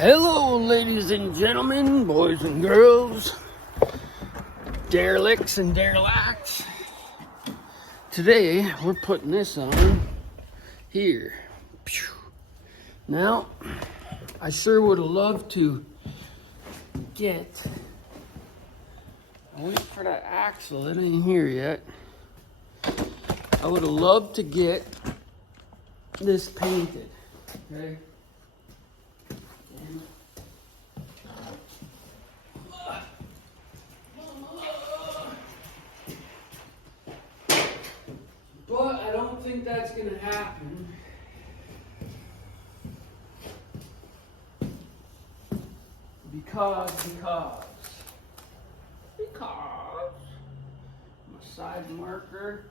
Hello, ladies and gentlemen, boys and girls, derelicts and derelicts. Today, we're putting this on here. Now, I sure would have loved to get, wait for that axle, it ain't here yet. I would have loved to get this painted, okay? But I don't think that's gonna happen. Because my side marker.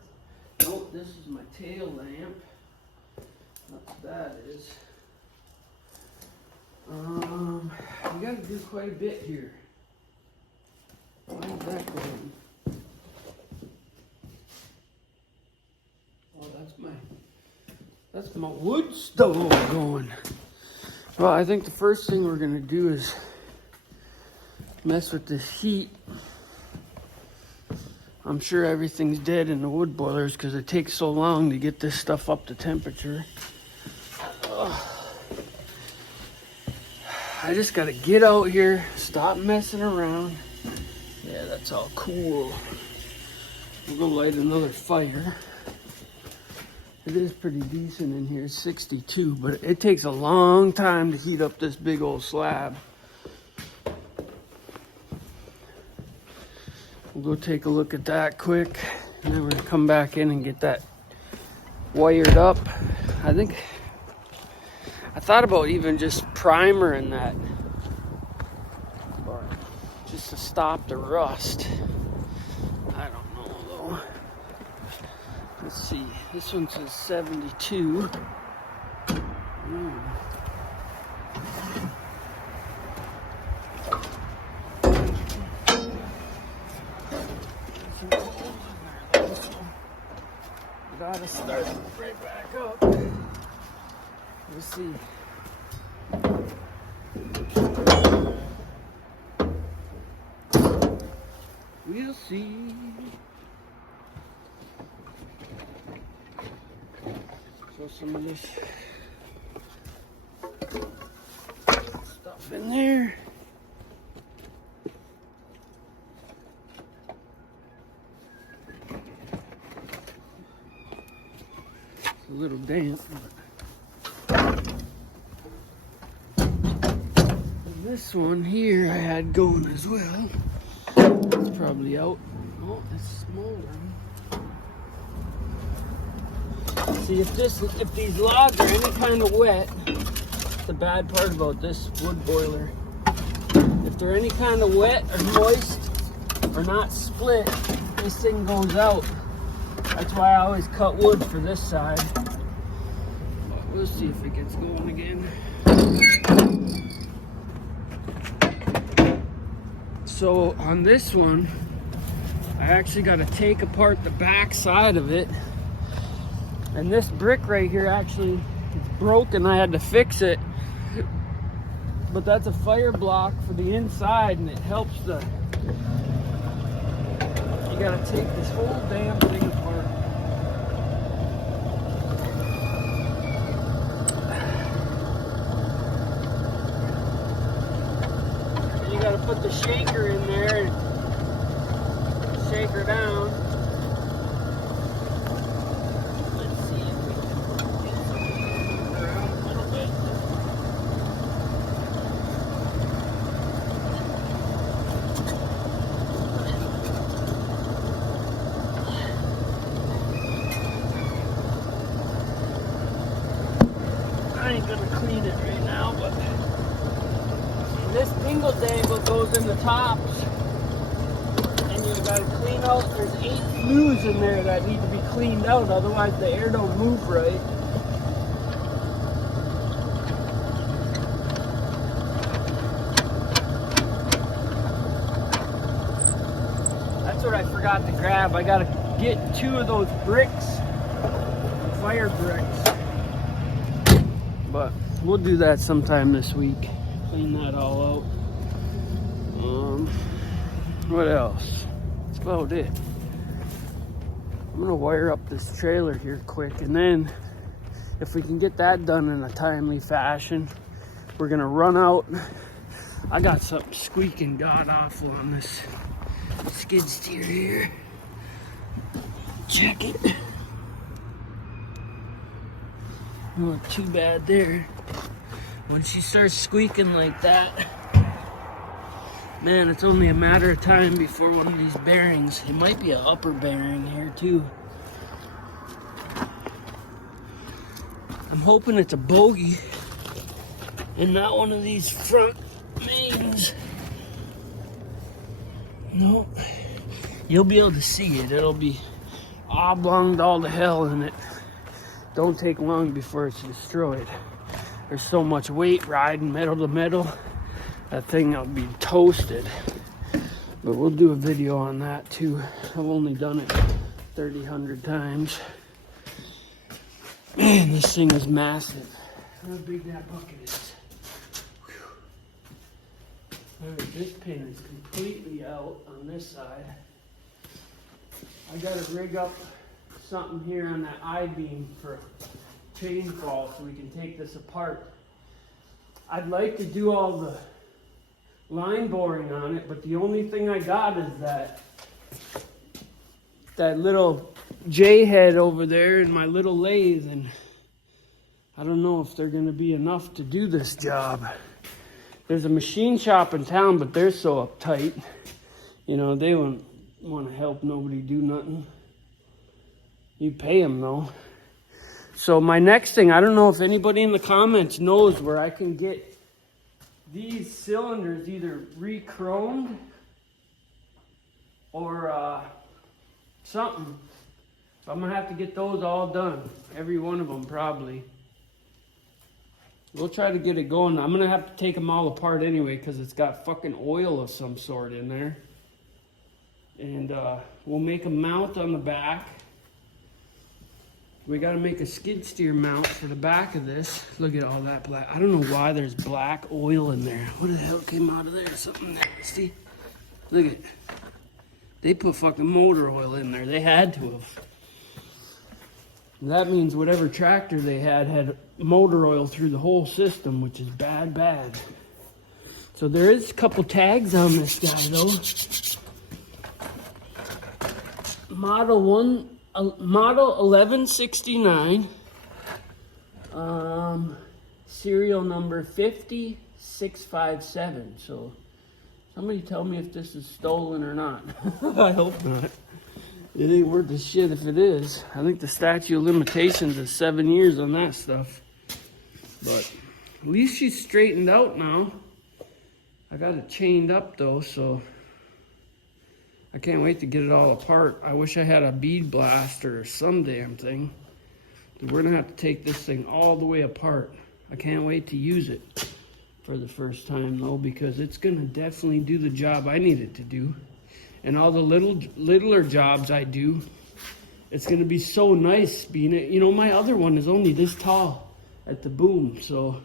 Nope, this is my tail lamp. That's what that is. We gotta do quite a bit here. Why is that going? Oh, that's my wood stove going. Well, I think the first thing we're gonna do is mess with this heat. I'm sure everything's dead in the wood boilers because it takes so long to get this stuff up to temperature. I just gotta get out here, stop messing around. Yeah, that's all cool. We'll go light another fire. It is pretty decent in here, it's 62, but it takes a long time to heat up this big old slab. We'll go take a look at that quick, and then we're gonna come back in and get that wired up. I thought about even just primering that, but just to stop the rust. I don't know though. Let's see, this one says 72. Gotta start right back up. Let's see. We'll see. So some of this stuff in there. It's a little damp, but this one here I had going as well. It's probably out. Oh, it's smoldering. See, if these logs are any kind of wet, that's the bad part about this wood boiler. If they're any kind of wet or moist or not split, this thing goes out. That's why I always cut wood for this side. But we'll see if it gets going again. So on this one, I actually got to take apart the back side of it. And this brick right here actually is broken. I had to fix it. But that's a fire block for the inside, and it helps the... You got to take this whole damn thing apart. And you got to put the shaker in there and shake her down. I ain't gonna clean it right now, but this dingle dangle goes in the tops, and you gotta clean out. There's 8 flues in there that need to be cleaned out, otherwise the air don't move right. That's what I forgot to grab. I gotta get 2 of those bricks, fire bricks. But we'll do that sometime this week. Clean that all out. What else? That's about it. I'm gonna wire up this trailer here quick, and then if we can get that done in a timely fashion, we're gonna run out. I got something squeaking god awful on this skid steer here. Check it. Not too bad there. When she starts squeaking like that, man, it's only a matter of time before one of these bearings, it might be an upper bearing here too. I'm hoping it's a bogey and not one of these front mains. No, you'll be able to see it. It'll be oblonged all to hell in it. Don't take long before it's destroyed. There's so much weight riding metal to metal. That thing will be toasted. But we'll do a video on that too. I've only done it 3,000 times. Man, this thing is massive. How big that bucket is. Alright, this pin is completely out on this side. I gotta rig up something here on that I-beam for chain fall so we can take this apart. I'd like to do all the line boring on it, but the only thing I got is that little J head over there in my little lathe, and I don't know if they're gonna be enough to do this job. There's a machine shop in town, but they're so uptight. You know, they won't want to help nobody do nothing. You pay them though. So my next thing, I don't know if anybody in the comments knows where I can get these cylinders either re-chromed or something. I'm gonna have to get those all done. Every one of them probably. We'll try to get it going. I'm gonna have to take them all apart anyway because it's got fucking oil of some sort in there. And we'll make a mount on the back. We gotta make a skid steer mount for the back of this. Look at all that black. I don't know why there's black oil in there. What the hell came out of there? Something nasty. Look at it. They put fucking motor oil in there. They had to have. That means whatever tractor they had motor oil through the whole system, which is bad. So there is a couple tags on this guy though. Model 1169, serial number 50657. So somebody tell me if this is stolen or not. I hope not. It ain't worth the shit if it is. I think the statute of limitations is 7 years on that stuff. But at least she's straightened out now. I got it chained up though, so I can't wait to get it all apart. I wish I had a bead blaster or some damn thing. We're gonna have to take this thing all the way apart. I can't wait to use it for the first time though, because it's gonna definitely do the job I need it to do. And all the littler jobs I do, it's gonna be so nice being it. You know, my other one is only this tall at the boom, so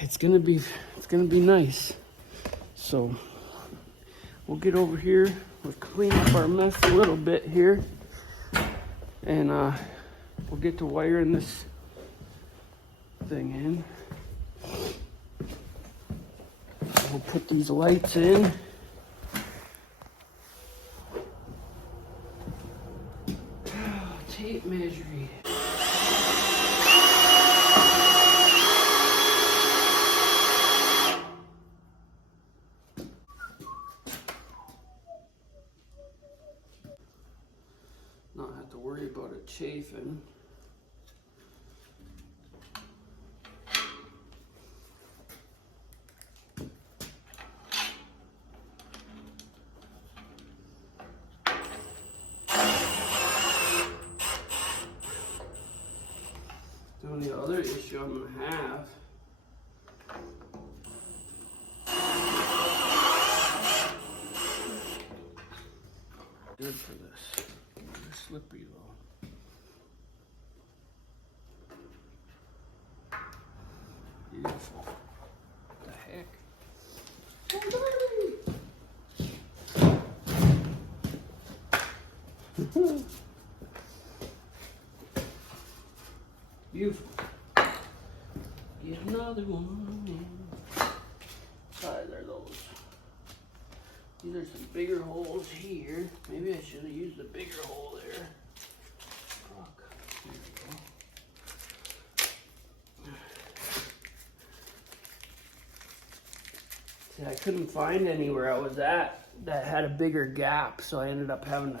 it's gonna be nice. So we'll get over here, we'll clean up our mess a little bit here, and we'll get to wiring this thing in. We'll put these lights in. Tape measuring. Not have to worry about it chafing. The only other issue I'm going to have good for this. It's slippery though. Beautiful. another one. Size are those? These are some bigger holes here. Maybe I should have used a bigger hole there. Fuck. There we go. See, I couldn't find anywhere I was at that had a bigger gap, so I ended up having to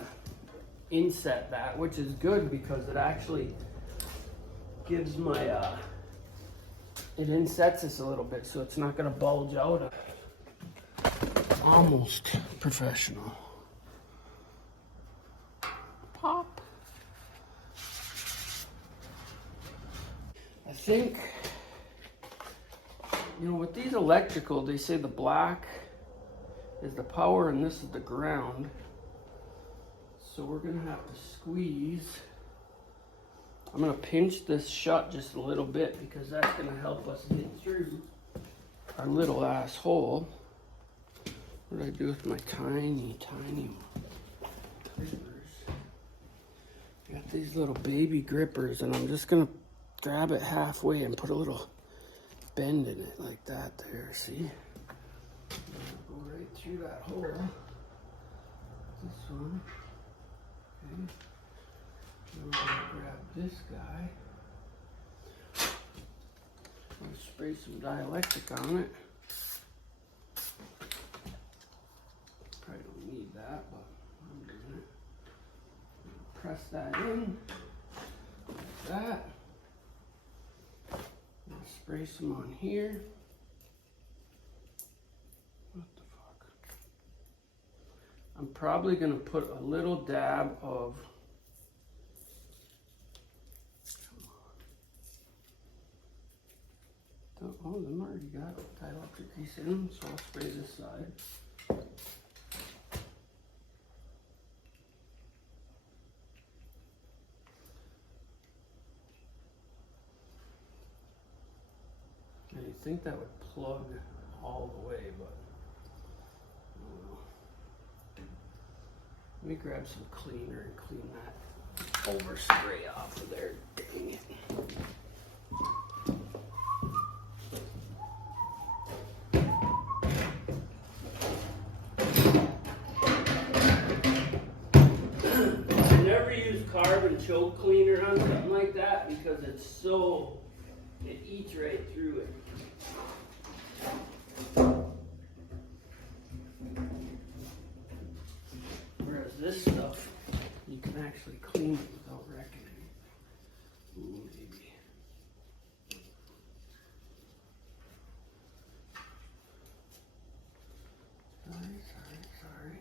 inset that, which is good because it actually gives my it insets us a little bit, so it's not going to bulge out. Almost professional. Pop. I think, you know, with these electrical, they say the black is the power and this is the ground. So we're gonna have to squeeze. I'm gonna pinch this shut just a little bit because that's gonna help us get through our little ass hole. What did I do with my tiny grippers? I got these little baby grippers and I'm just gonna grab it halfway and put a little bend in it like that there, see? Go right through that hole. This one. Okay. Then we're gonna grab this guy. I'm gonna spray some dielectric on it. Probably don't need that, but I'm doing it. Press that in, like that. Spray some on here. What the fuck? I'm probably gonna put a little dab of, oh, them already got dielectric grease in them, so I'll spray this side. And you'd think that would plug all the way, but I don't know. Let me grab some cleaner and clean that overspray off of there. Dang it. I never use carbon choke cleaner on something like that because it's so, it eats right through it. Whereas this stuff, you can actually clean it without wrecking it. Ooh, maybe. Sorry.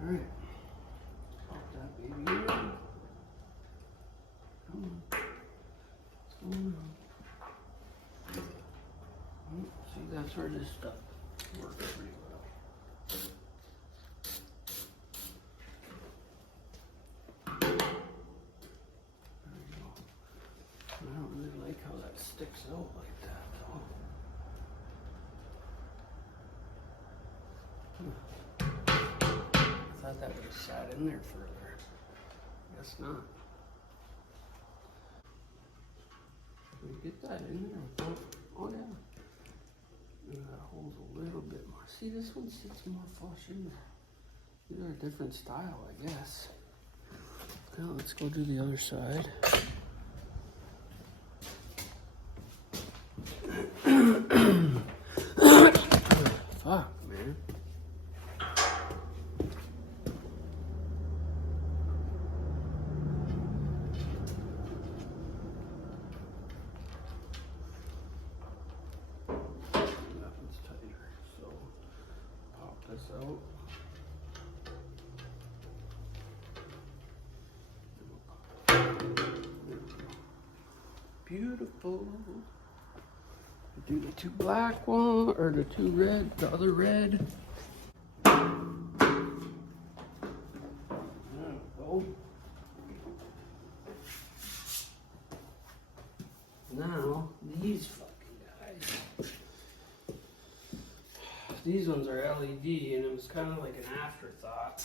All right. Pop that baby in. Come on. What's going on? See, that's where this stuff works pretty well. There we go. I don't really like how that sticks out like that, though. I thought that would have sat in there further. Guess not. Can we get that in there? Oh yeah. And that holds a little bit more. See, this one sits more flush in there. These are a different style, I guess. Now let's go do the other side. Fuck, man. Out. Beautiful. Do the two black one or the two red, the other red. There we go. Now these fucking guys. These ones are LED, and it was kind of like an afterthought.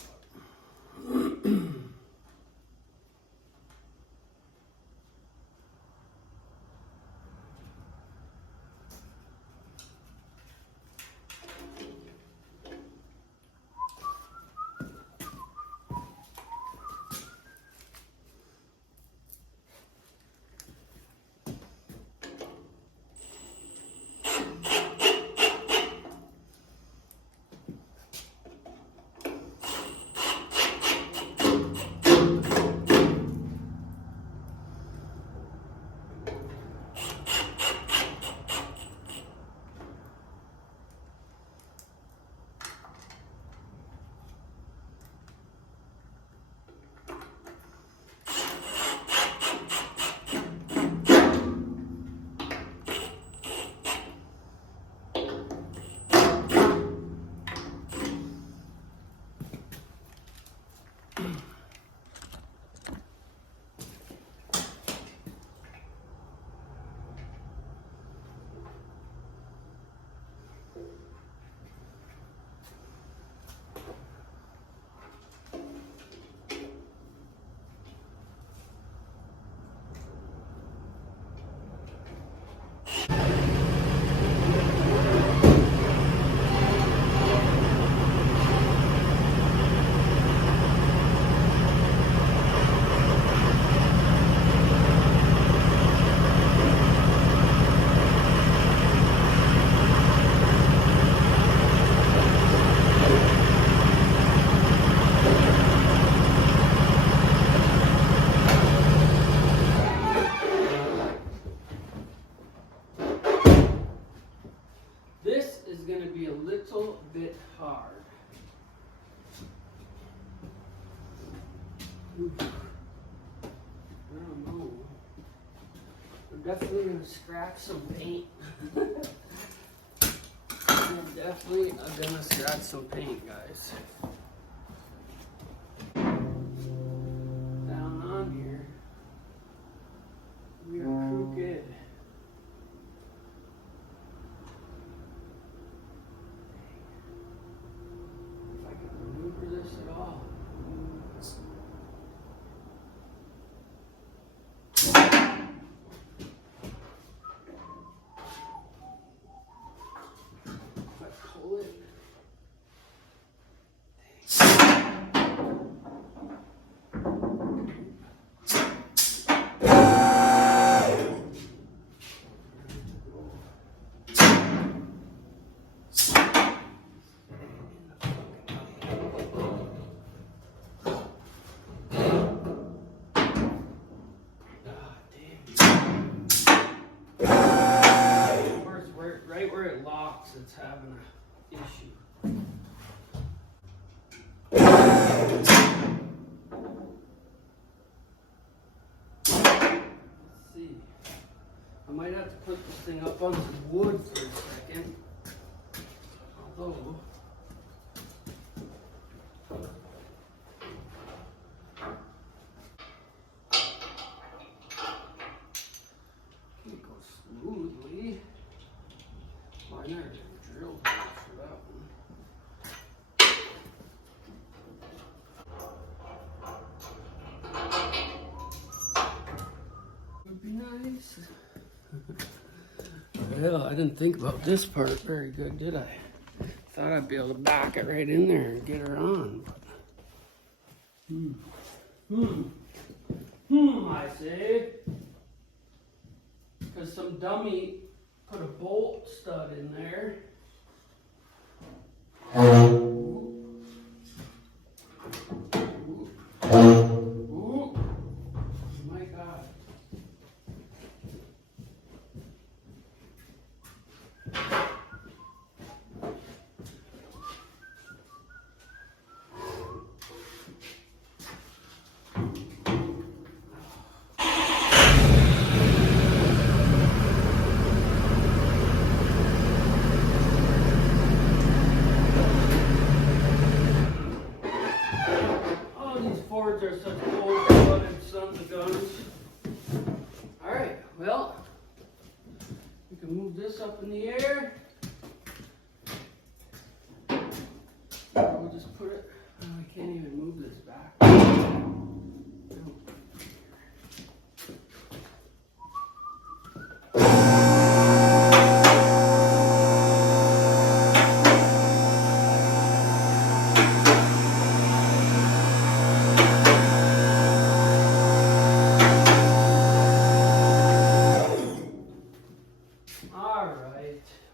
little bit hard. Oof. I don't know. We're definitely gonna scratch some paint. We're definitely gonna scratch some paint, guys. Down on here, we are crooked. If I can maneuver this at all. If I pull it. Right where it locks, it's having an issue. Let's see. I might have to put this thing up on some wood for a second. Although, can't go smoothly. Why not? Drill holes for that one. Would be nice. Well, I didn't think about this part very good, did I? Thought I'd be able to back it right in there and get her on. I say. Because some dummy put a bolt stud in there. Ooh. My God. Fords are such cold-blooded sons of guns. All right, well, we can move this up in the air. We'll just put it. Oh, I can't even move this back.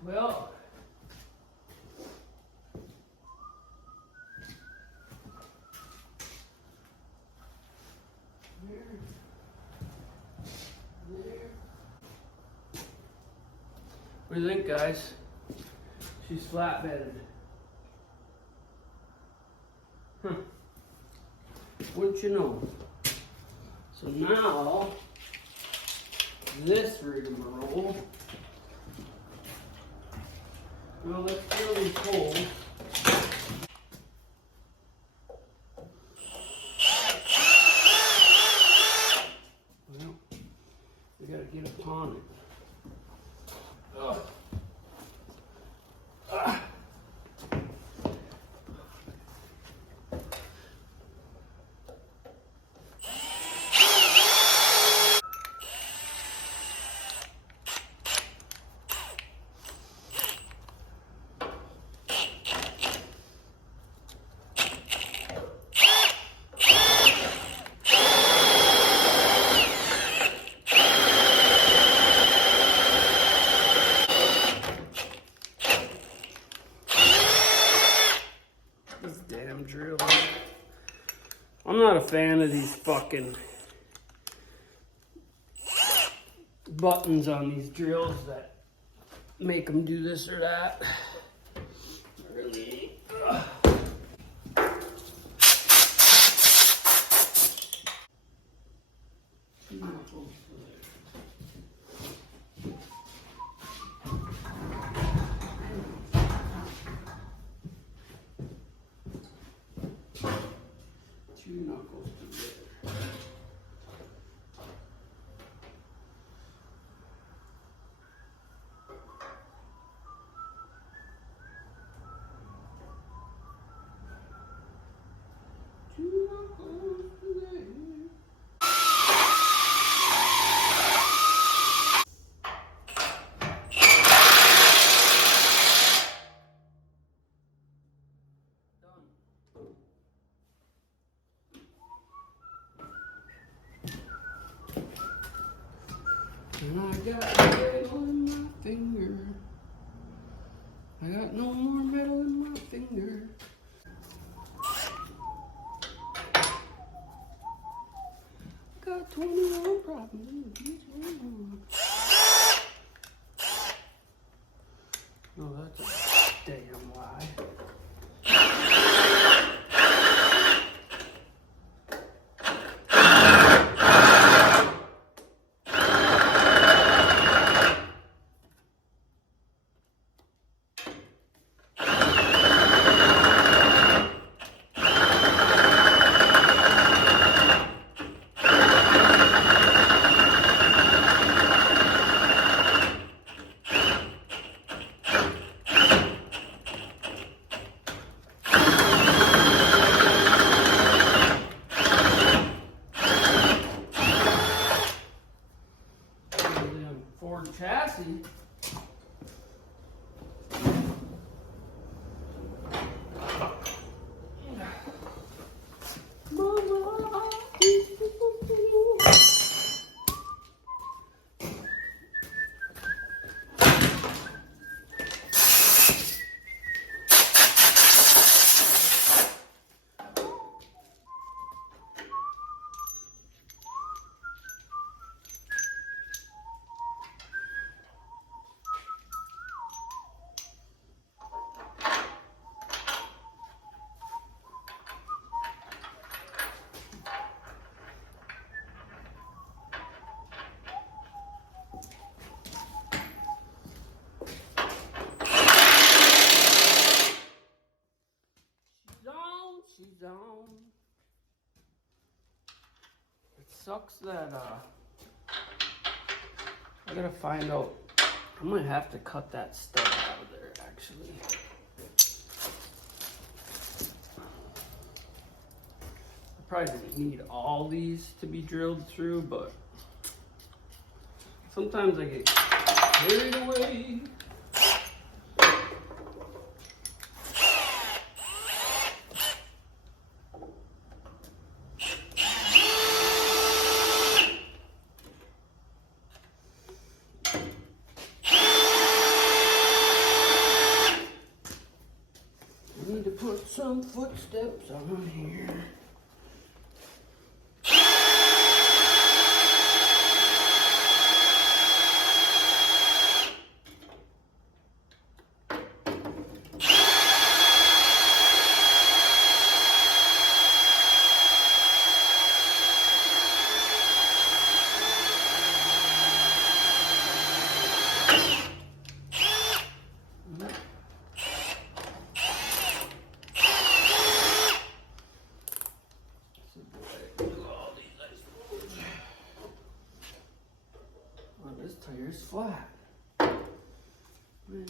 Well, there. What do you think, guys? She's flat-bedded. Wouldn't you know? So now, this rigmarole. Well, let's fill these holes. Well, we gotta get upon it. Ugh. Ah. Drills. I'm not a fan of these fucking buttons on these drills that make them do this or that. We're really. Two knuckles together. Two knuckles together. And I got metal in my finger. I got no more metal in my finger. Got 21 problems. No, that's a damn lie. Ford chassis. She's on. It sucks that I gotta find out. I might have to cut that stud out of there actually. I probably didn't need all these to be drilled through, but sometimes I get carried away. Put some footsteps on here. This tire's flat. Man.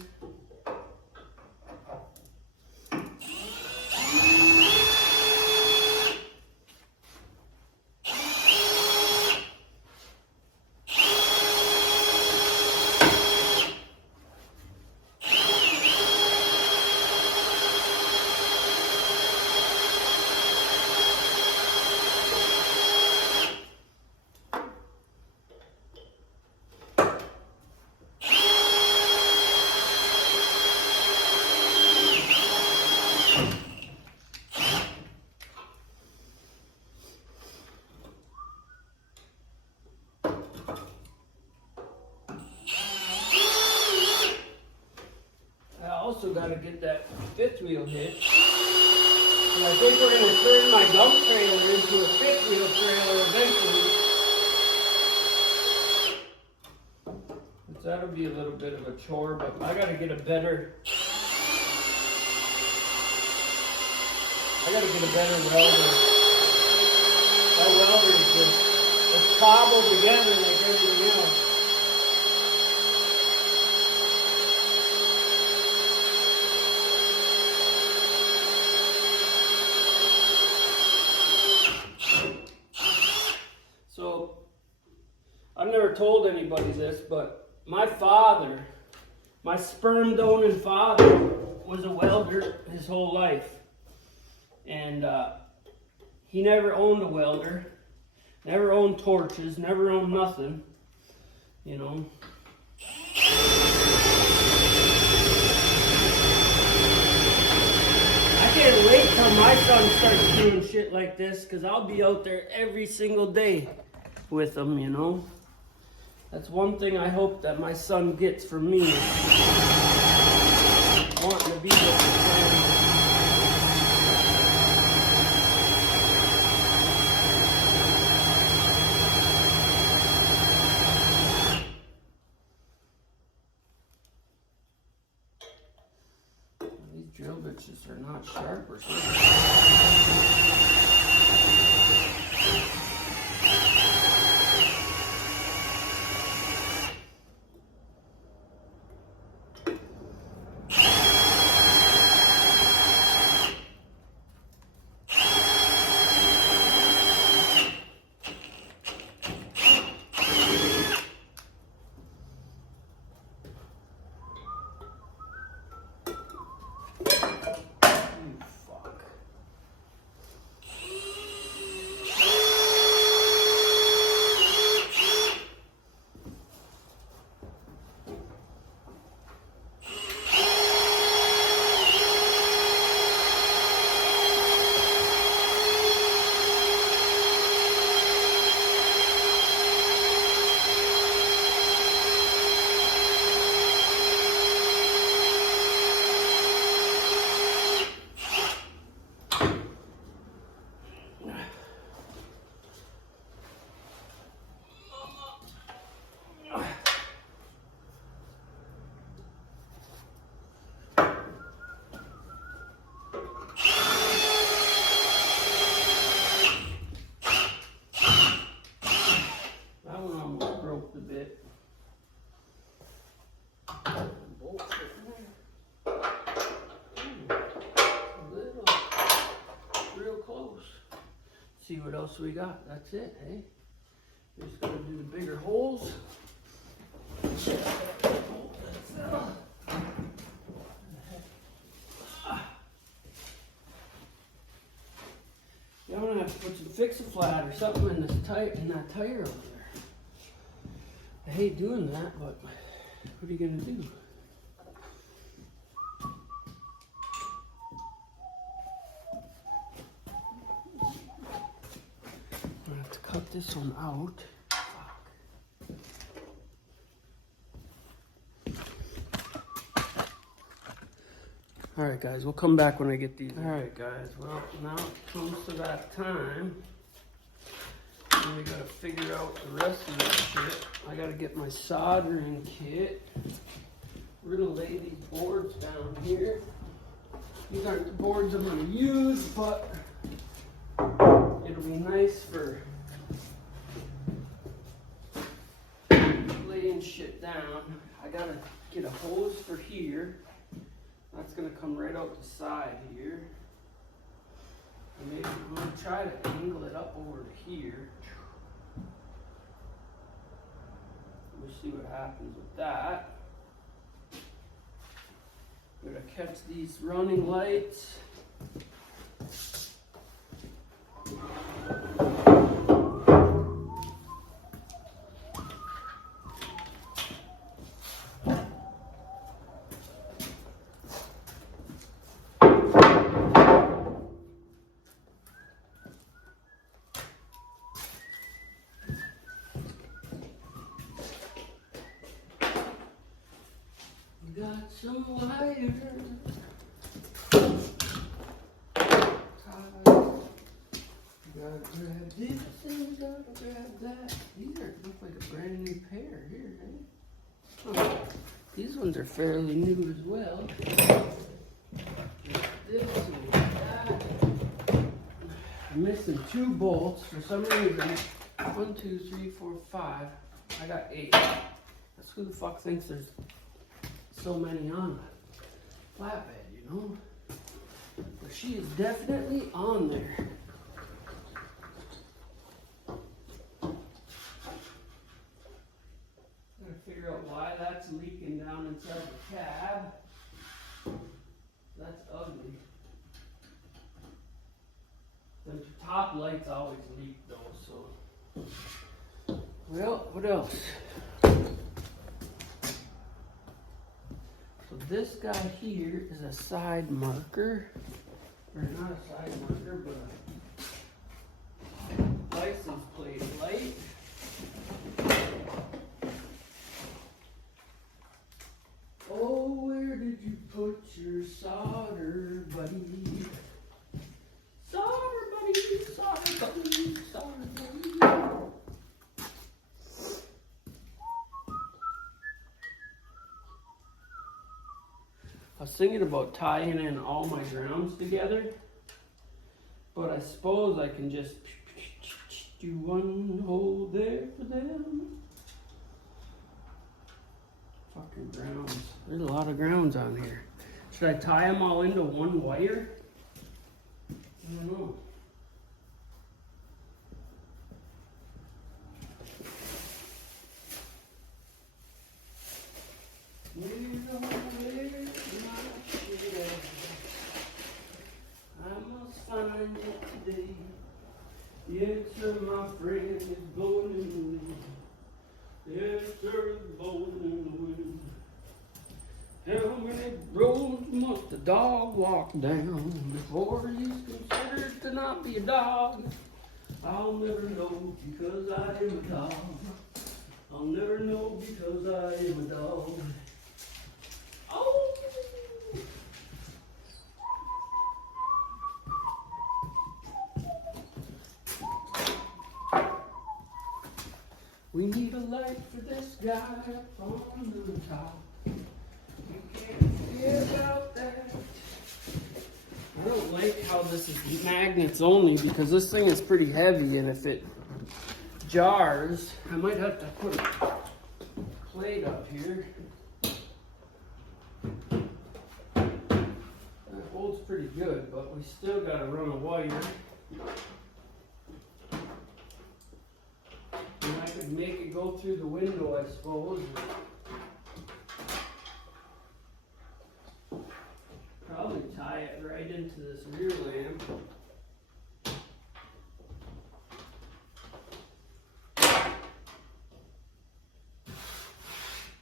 also got to get that fifth wheel hitch. And I think we're going to turn my dump trailer into a fifth wheel trailer eventually. That'll be a little bit of a chore, but I got to get a better welder. That welder is just, it's cobbled together like everything else. So, I've never told anybody this, but my father, my sperm-donor father, was a welder his whole life. And he never owned a welder, never owned torches, never owned nothing, you know. I can't wait till my son starts doing shit like this, because I'll be out there every single day with him, you know. That's one thing I hope that my son gets from me. Wanting to be with his family. These drill bitches are not sharp or something. See what else we got. That's it, eh? We're just gonna do the bigger holes. Yeah, I'm gonna have to put some Fix-A-Flat or something in this in that tire over there. I hate doing that, but what are you gonna do? Cut this one out. Alright guys, we'll come back when I get these. Alright guys, well now it comes to that time. And we gotta figure out the rest of this shit. I gotta get my soldering kit. We're gonna lay these boards down here. These aren't the boards I'm gonna use, but it'll be nice for laying shit down. I gotta get a hose for here. That's gonna come right out the side here. And maybe I'm gonna try to angle it up over to here. We'll see what happens with that. I'm gonna catch these running lights. Got some wire. Gotta grab this and gotta grab that. These look like a brand new pair here, eh? Oh, these ones are fairly new as well. This and that. I'm missing 2 bolts for some reason. 1, 2, 3, 4, 5. I got 8. That's who the fuck thinks there's so many on a flatbed, you know? But she is definitely on there. Gotta figure out why that's leaking down inside the cab. That's ugly. The top lights always leak though, so. Well, what else? So this guy here is a side marker. Or not a side marker, but a license plate light. Oh, where did you put your solder, buddy? Solder, buddy, solder, buddy, solder, buddy. I was thinking about tying in all my grounds together, but I suppose I can just do one hole there for them. Fucking grounds. There's a lot of grounds on here. Should I tie them all into one wire? I don't know. I must find it today. Yes, sir, my friend is blowing in the wind. Yes, sir, it's blowing in the wind. How many roads must a dog walk down before he's considered to not be a dog? I'll never know because I am a dog. I'll never know because I am a dog. Oh! We need a light for this guy up on the top. You can't forget about that. I don't like how this is magnets only because this thing is pretty heavy, and if it jars, I might have to put a plate up here. It holds pretty good, but we still gotta run a wire. And I could make it go through the window, I suppose. Probably tie it right into this rear lamp.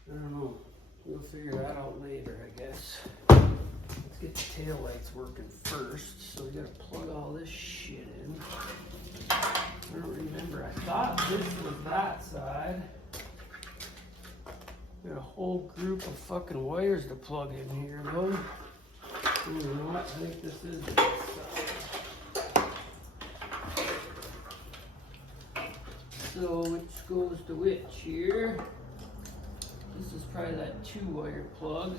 I don't know. We'll figure that out later, I guess. Let's get the tail lights working first. So we gotta plug all this shit in. I don't remember. I thought this was that side. Got a whole group of fucking wires to plug in here, though. You know what? I think this is this side. So which goes to which here? This is probably that 2-wire plug.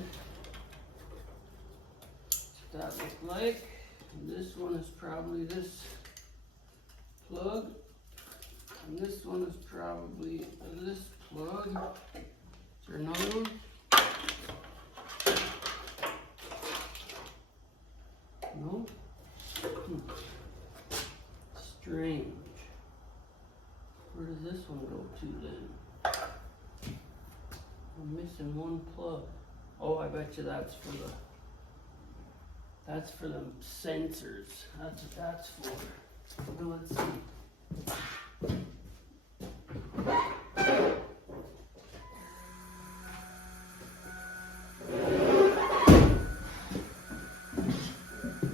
That's what that looks like. And this one is probably this plug. And this one is probably this plug. Is there another one? No? Strange. Where does this one go to then? I'm missing one plug. Oh, I bet you that's for the sensors. That's what that's for. Well, let's see.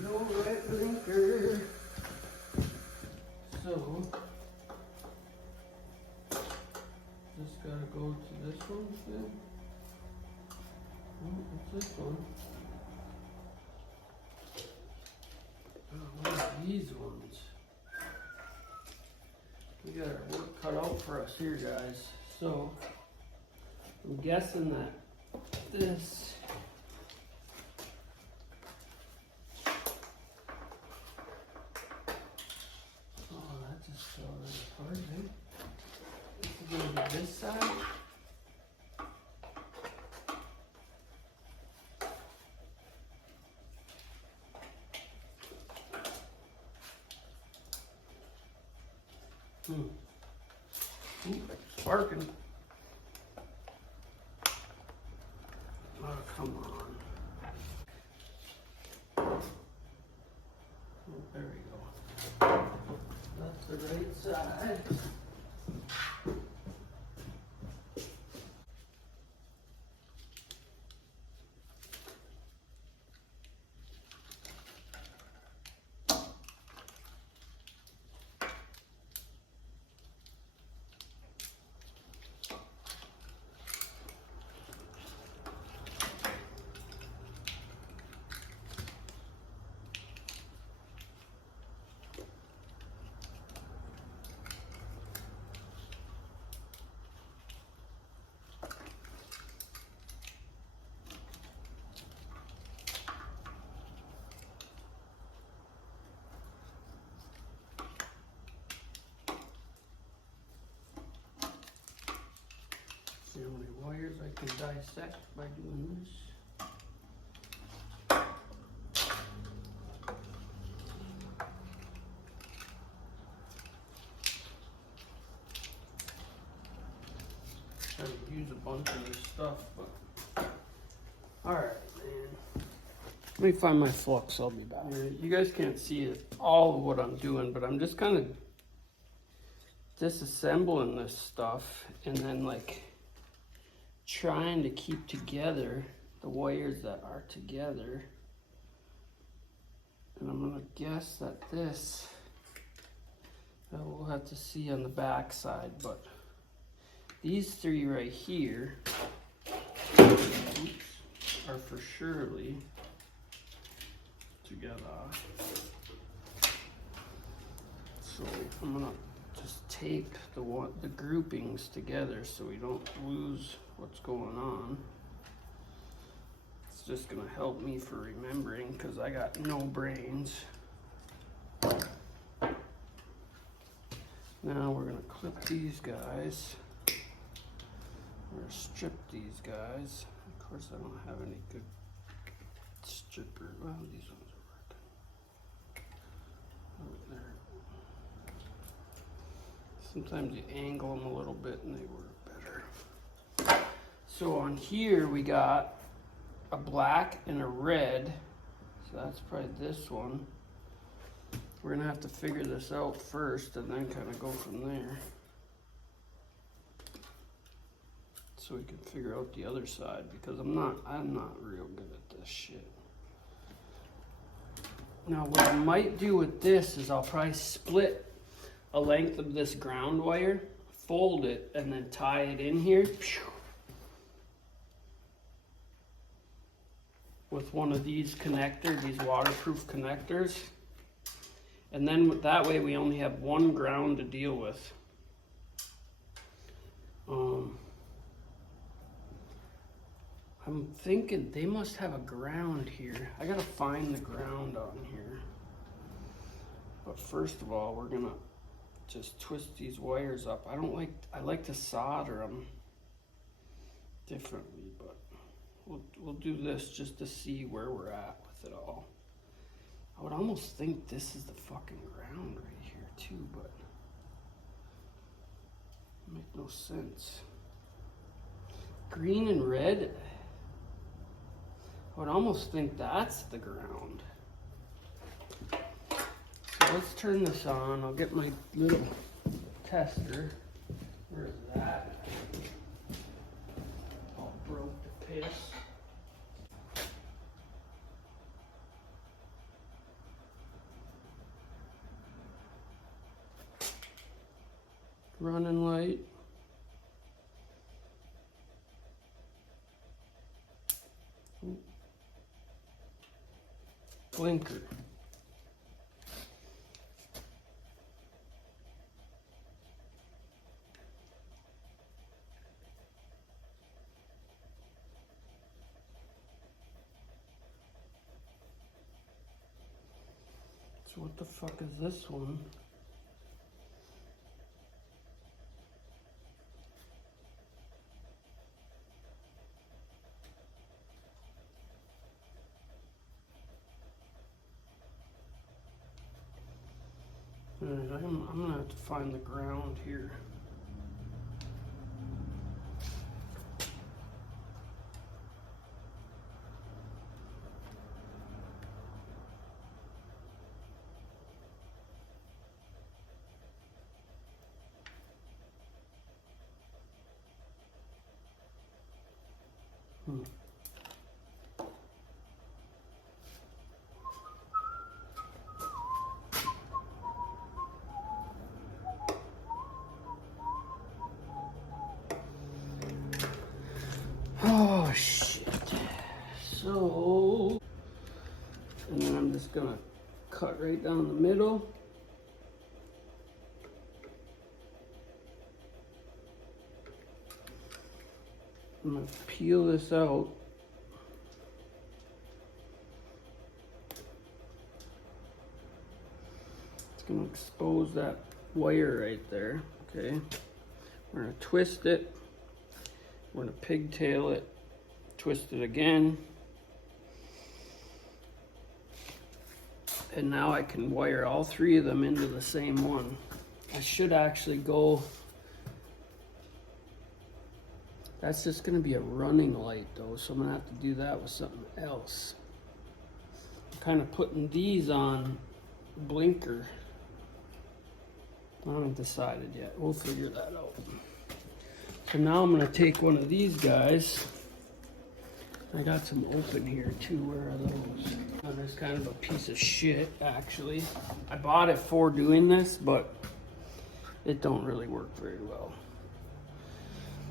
No red blinker. So just gotta go to this one then. Oh, what's this one. What are these ones? We got our work cut out for us here, guys. So, I'm guessing that this that just fell right apart, eh? This is gonna be this side. Ooh, sparking. Oh, come on. Oh, there we go. That's the right side. See how many wires I can dissect by doing this. I would use a bunch of this stuff, but alright, man. Let me find my flux, I'll be back. You guys can't see it, all of what I'm doing, but I'm just kind of disassembling this stuff and then like trying to keep together the wires that are together. And I'm gonna guess that this, we'll have to see on the back side, but these three right here are for surely together. So I'm gonna just tape the groupings together so we don't lose what's going on. It's just gonna help me for remembering because I got no brains. Now we're gonna clip these guys. We're gonna strip these guys. Of course I don't have any good stripper. Well, these ones are working. Over there. Sometimes you angle them a little bit and they work better. So on here we got a black and a red. So that's probably this one. We're gonna have to figure this out first and then kind of go from there. So we can figure out the other side because I'm not real good at this shit. Now what I might do with this is I'll probably split a length of this ground wire, fold it, and then tie it in here with one of these connectors, these waterproof connectors. And then that way we only have one ground to deal with. I'm thinking they must have a ground here. I gotta find the ground on here. But first of all, we're gonna just twist these wires up. I like to solder them differently, but we'll do this just to see where we're at with it all. I would almost think this is the fucking ground right here too, but it makes no sense. Green and red, I would almost think that's the ground. So let's turn this on. I'll get my little tester. Where is that? All broke to piss. Running light. blinker. So what the fuck is this one? Alright, I'm gonna have to find the ground here. Oh shit. So, and then I'm just gonna cut right down the middle. I'm gonna peel this out. It's gonna expose that wire right there, okay? We're gonna twist it. We're gonna pigtail it, twist it again. And now I can wire all three of them into the same one. I should actually go, that's just gonna be a running light though, so I'm gonna have to do that with something else. I'm kind of putting these on blinker. I haven't decided yet, we'll figure that out. So now I'm gonna take one of these guys. I got some open here too, where are those? Oh, there's kind of a piece of shit actually. I bought it for doing this, but it don't really work very well.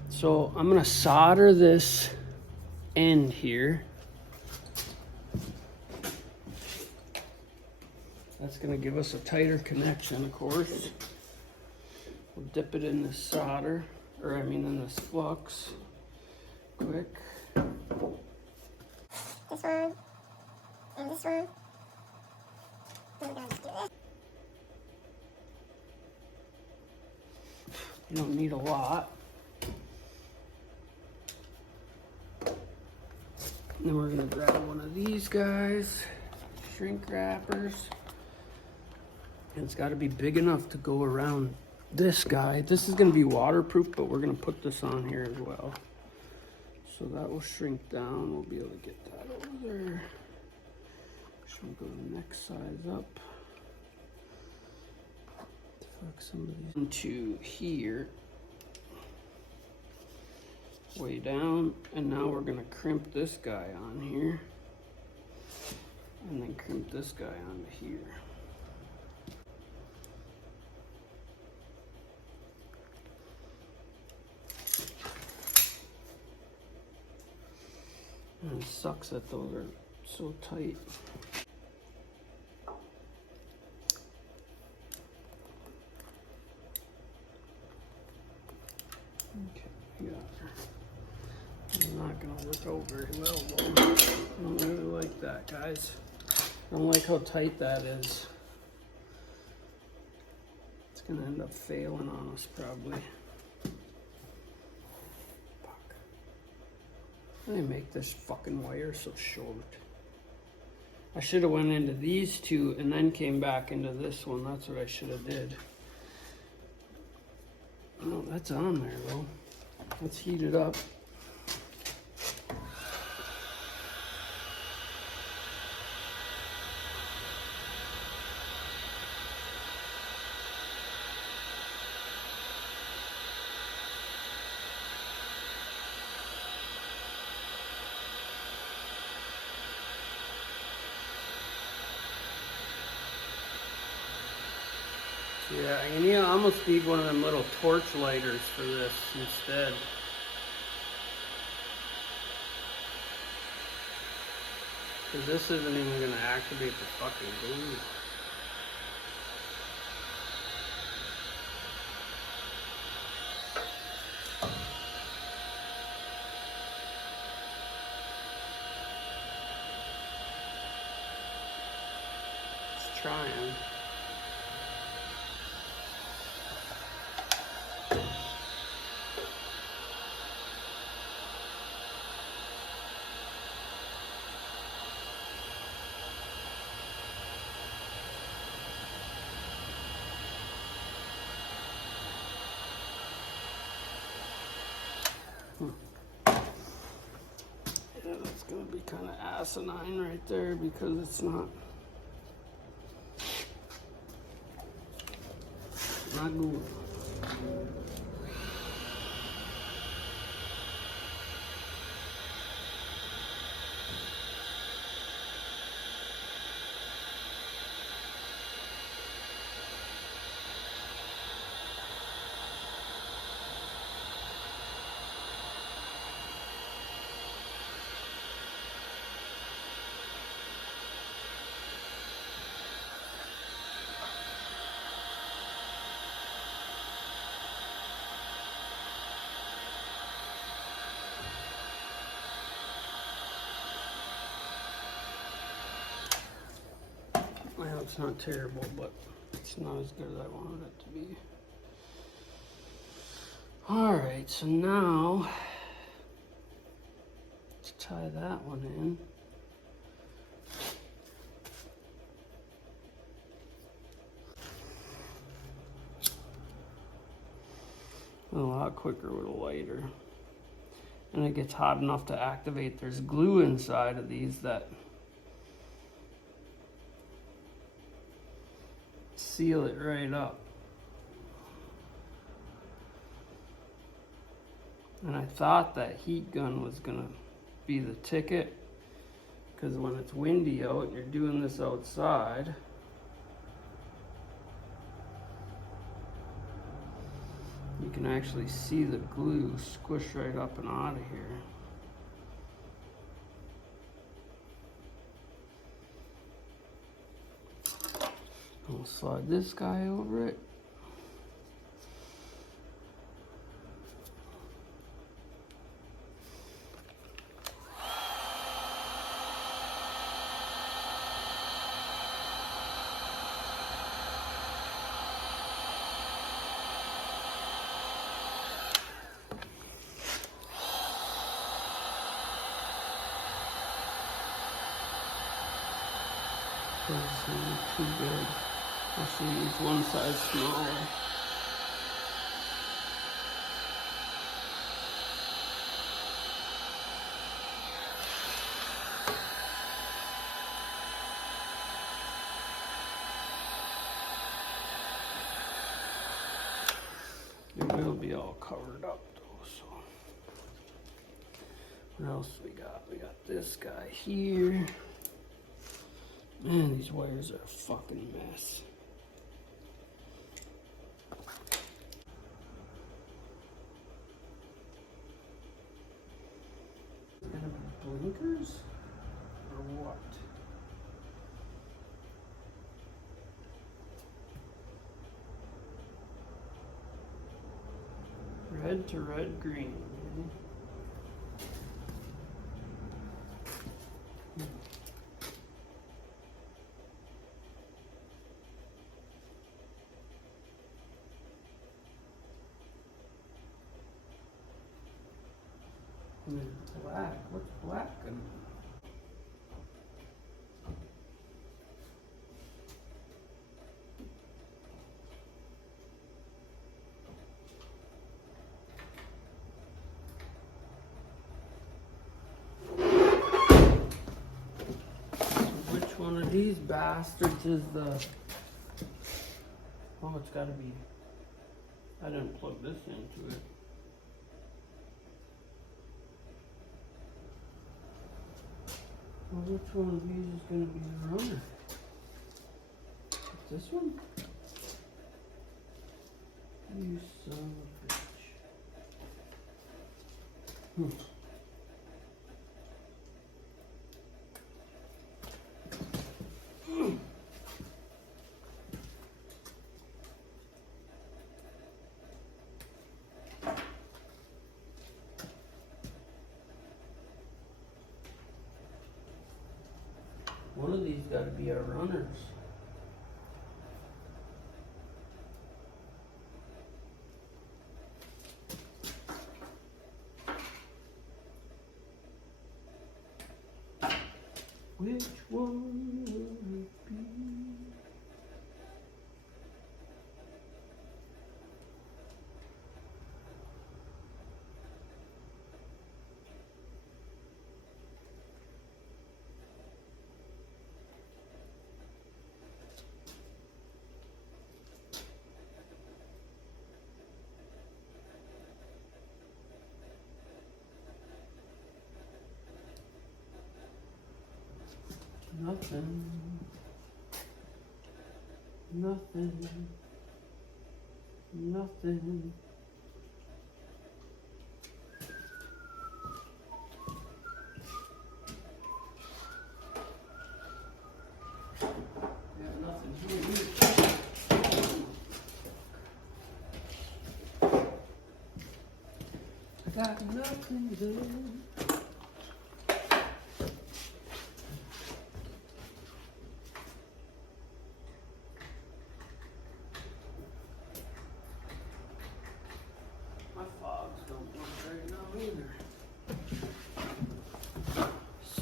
So I'm gonna solder this end here. That's gonna give us a tighter connection, of course. We'll dip it in this solder, or I mean in this flux, quick. This one, and this one. Then we're gonna just do this. You don't need a lot. And then we're gonna grab one of these guys, shrink wrappers. And it's gotta be big enough to go around this guy. This is gonna be waterproof, but we're gonna put this on here as well. So that will shrink down. We'll be able to get that over there. Should we go the next size up? Fuck some of these into here. Way down. And now we're gonna crimp this guy on here. And then crimp this guy onto here. And it sucks that those are so tight. Okay, yeah. It's not gonna work out very well though. I don't really like that, guys. I don't like how tight that is. It's gonna end up failing on us probably. They make this fucking wire so short. I should have went into these two and then came back into this one. That's what I should have did. Oh, that's on there though. Let's heat it up. Yeah, and you almost need one of them little torch lighters for this instead. Because this isn't even going to activate the fucking glue. It's trying. Yeah, that's gonna be kind of asinine right there because it's not good. Well, it's not terrible, but it's not as good as I wanted it to be. Alright, so now let's tie that one in. A lot quicker with a lighter. And it gets hot enough to activate. There's glue inside of these that seal it right up. And I thought that heat gun was gonna be the ticket, because when it's windy out and you're doing this outside, you can actually see the glue squish right up and out of here. I'll slide this guy over it. This isn't too big. I should use one size smaller. It will be all covered up though, so. What else we got? We got this guy here. Man, these wires are a fucking mess. Gonna be blinkers or what? Red to red green. Black. What's black gonna be? Which one of these bastards is the... Oh, it's gotta be... I didn't plug this into it. Well, which one of these is going to be the runner? This one? You son of a bitch. One of these got to be our runners. Which one will it be? Nothing. Nothing. Nothing. Got nothing here either. I got nothing there. My fogs don't work right now either.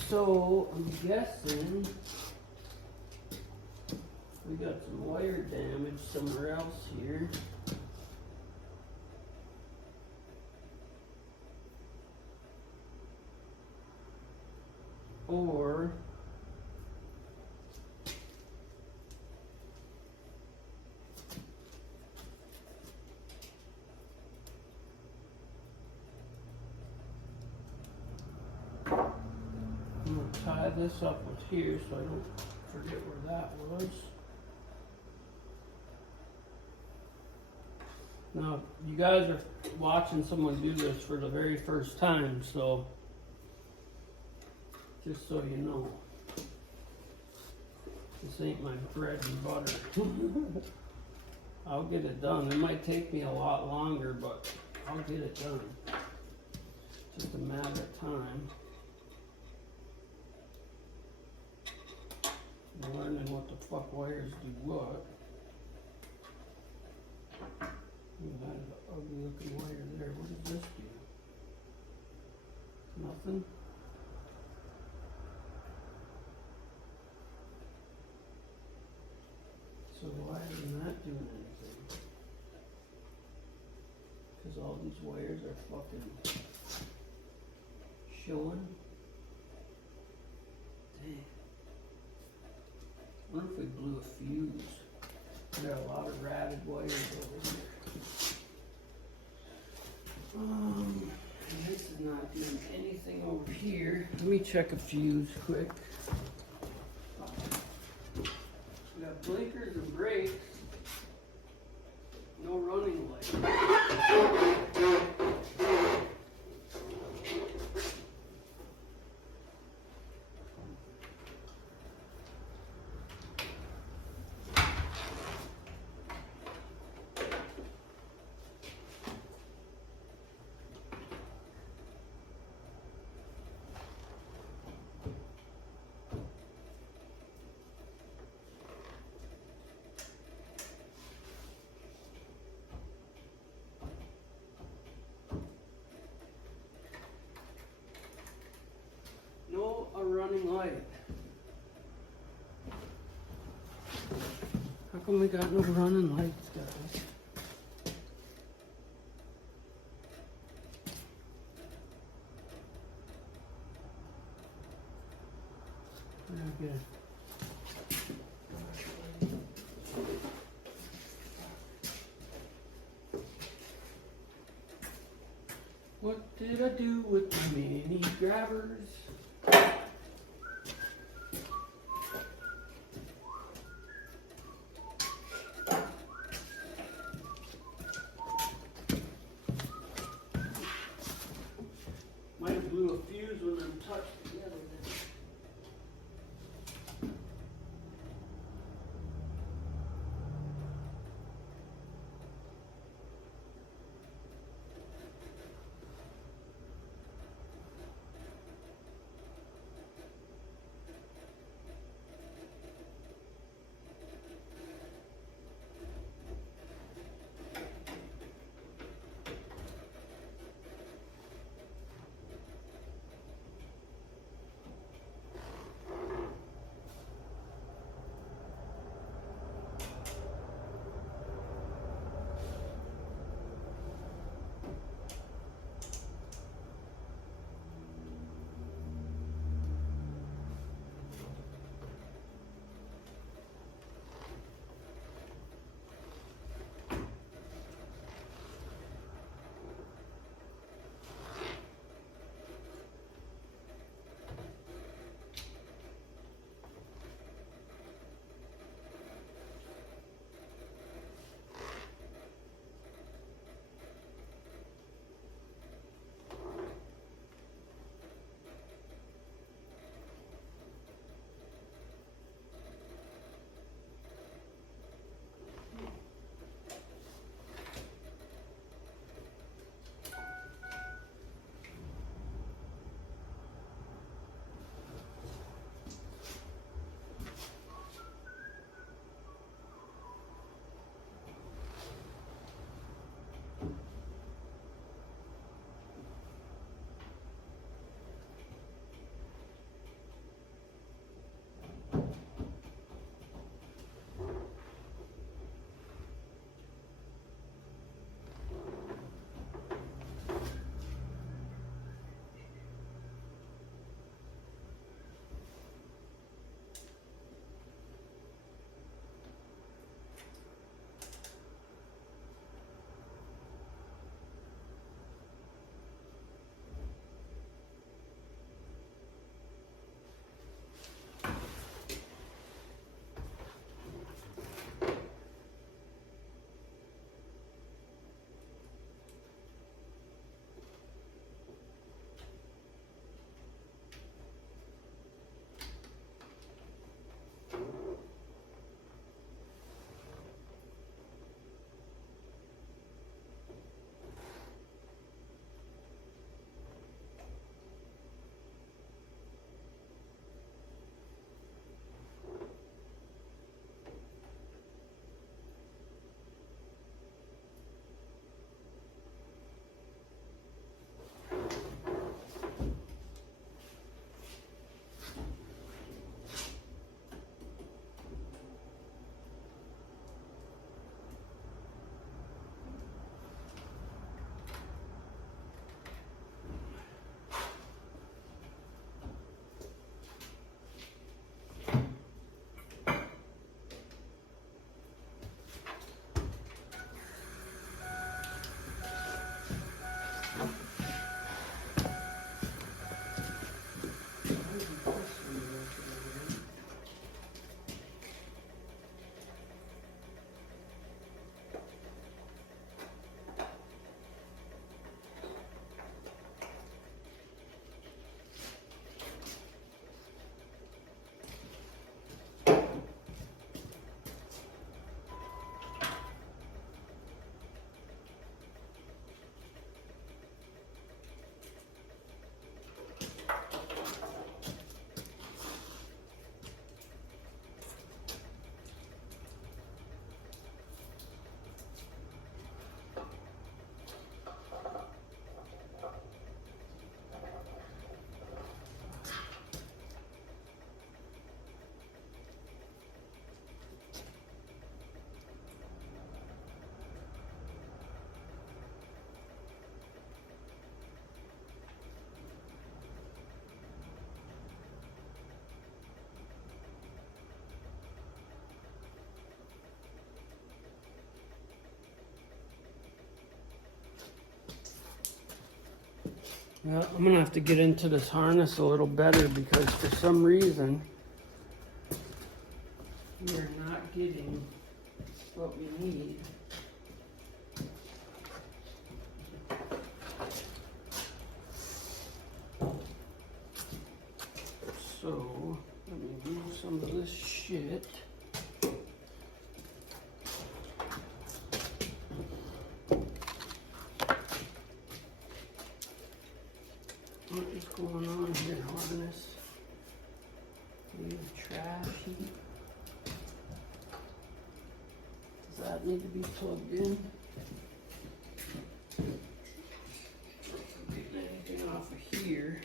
So I'm guessing we got some wire damage somewhere else here. Or I'm gonna tie this up with here so I don't forget where that was. Now, you guys are watching someone do this for the very first time, so just so you know, this ain't my bread and butter. I'll get it done. It might take me a lot longer, but I'll get it done. Just a matter of time. I'm learning what the fuck wires do what. Ooh, that is an ugly looking wire there. What does this do? Nothing? So why isn't that doing anything? Because all these wires are fucking showing. Dang. I wonder if we blew a fuse. We got a lot of ratted wires over here. This is not doing anything over here. Let me check a fuse quick. We got blinkers and brakes. No running light. No, a running light. How come we got no running lights, guys? Okay. What did I do with the mini grabbers? Might have blew a fuse when them touched together then. Well, I'm gonna have to get into this harness a little better because for some reason we're not getting what we need. So let me move some of this shit. What is going on here, harness? Leave trash heap. Does that need to be plugged in? Getting anything off of here.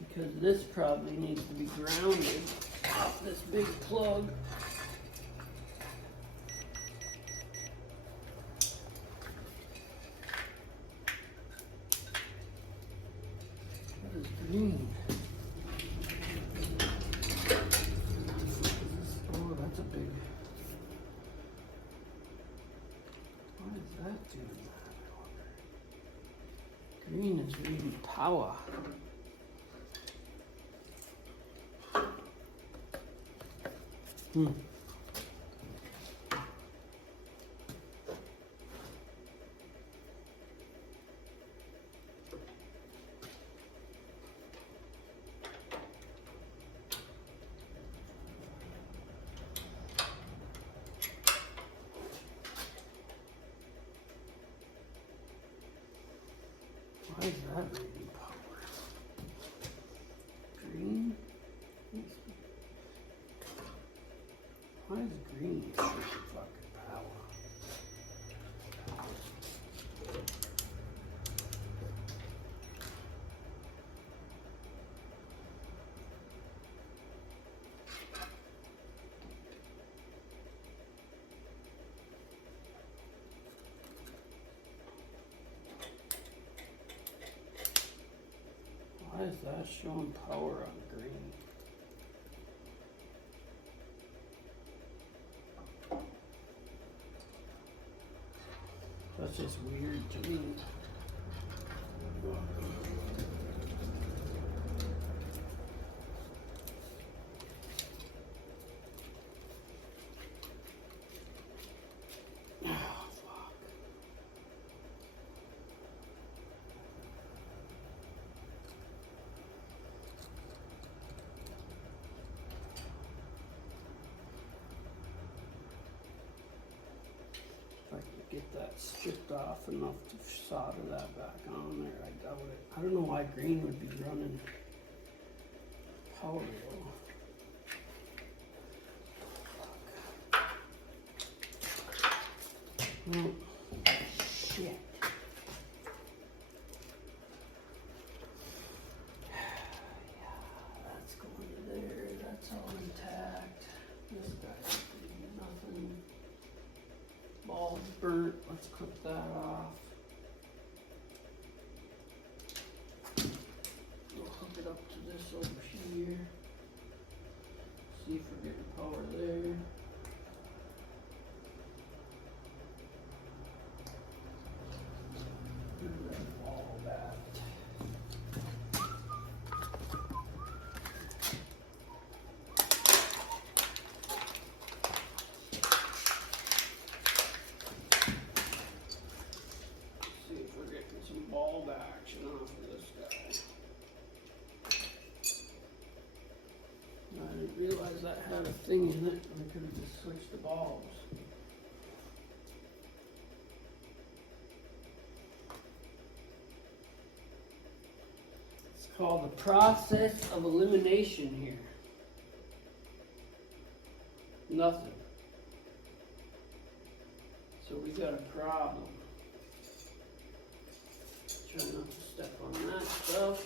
Because this probably needs to be grounded off this big plug. What is green? Oh, that's a big. What is that doing? Green is reading power. Why is that reading power? Green? Why is green such fucking power? Why is that showing power on green? That's just weird to me. If I could get that stripped off enough to solder that back on there, I doubt it. I don't know why green would be running power though. Oh, shit. Yeah, that's going to there. That's all intact. This guy's nothing. Ball's burnt. Let's clip that off. We'll hook it up to this over here. See if we're getting power there. All that. See if we're getting some bulb action off of this guy. I didn't realize that had a thing in it. I could have just switched the bulbs. It's called the process of elimination here. Nothing. So we got a problem. Try not to step on that stuff.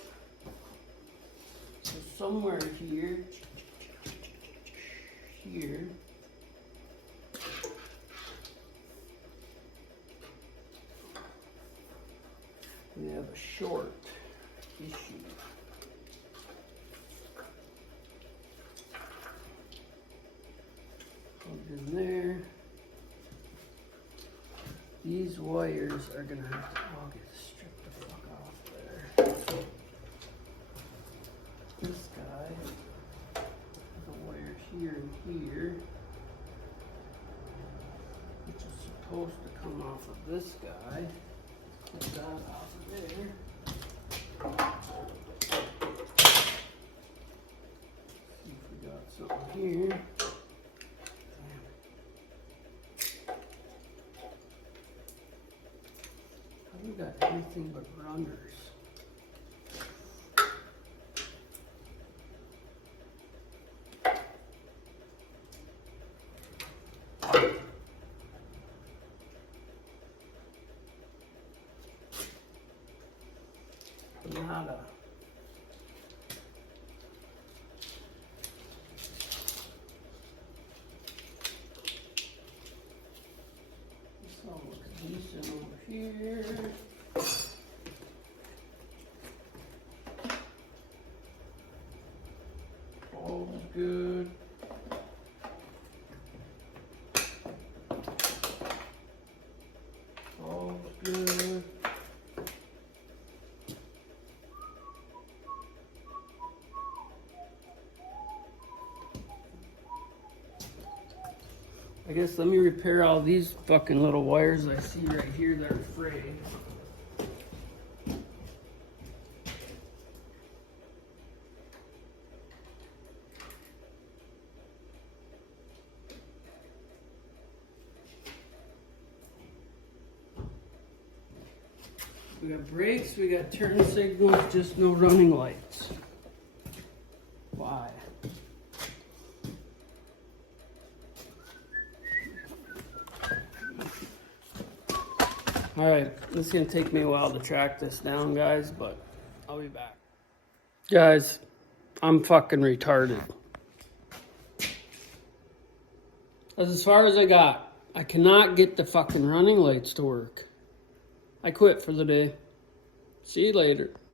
So somewhere here, we have a short issue. Plugged in there. These wires are gonna have to all get stripped the fuck off. here, which is supposed to come off of this guy. Get that off of there. See if we got something here. We got anything but runners. Nada. This all looks decent over here. All good. All good. I guess let me repair all these fucking little wires I see right here that are frayed. We got brakes, we got turn signals, just no running lights. Why? Alright, this is going to take me a while to track this down, guys, but I'll be back. Guys, I'm fucking retarded. That's as far as I got. I cannot get the fucking running lights to work. I quit for the day. See you later.